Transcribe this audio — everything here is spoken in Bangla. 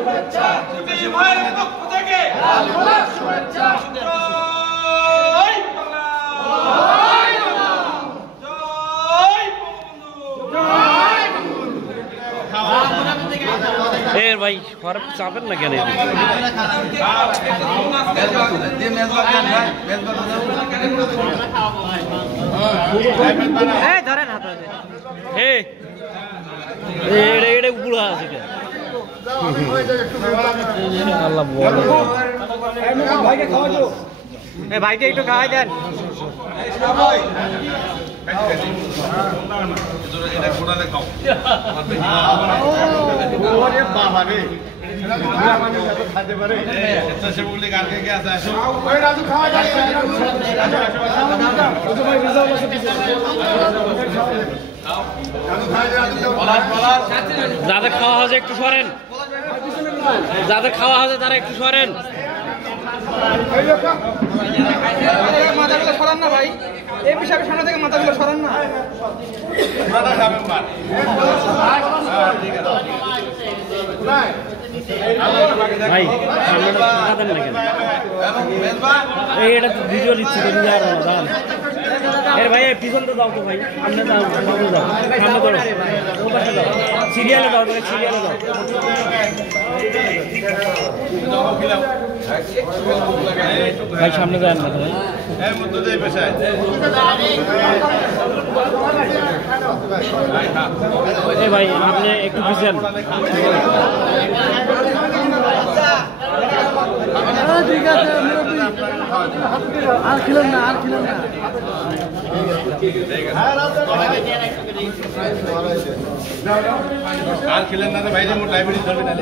শুভেচ্ছা তুমি ভাইয়ের পক্ষ থেকে লাল গোলাপ শুভেচ্ছা জয় বাংলা জয় বাংলা জয় বঙ্গবন্ধু এর ভাই খরচ চাপেন না কেন ধরেন হাত হে এটা বুড়া আছে আল্লাহ ভাইকে একটু খাওয়াই দেন যাদের খাওয়া হয়েছে একটু সরেন যাদের খাওয়া হয়েছে তারা একটু সরেন মাথাগুলো সরান না ভাই এই বিষয়ে সামনে থেকে মাথাগুলো সরান না ভাই সামনেটা দেন না কেন এটা তো ভিডিও দিচ্ছি দাঁড়ান এর ভাই পিছনটা দাও তো ভাই সামনে দাও সামনে দাও সামনে দাও ও পাশে দাও সিরিয়ালে দাও সিরিয়ালে দাও ভাই সামনে যান না ভাই এর মধ্যে দেই পেছায় এ ভাই আপনি একটু পিছন ঠিক আছে আর খিলেন না আর খেলেন না ভাই যে মোর ডায়াবেটিস হবে না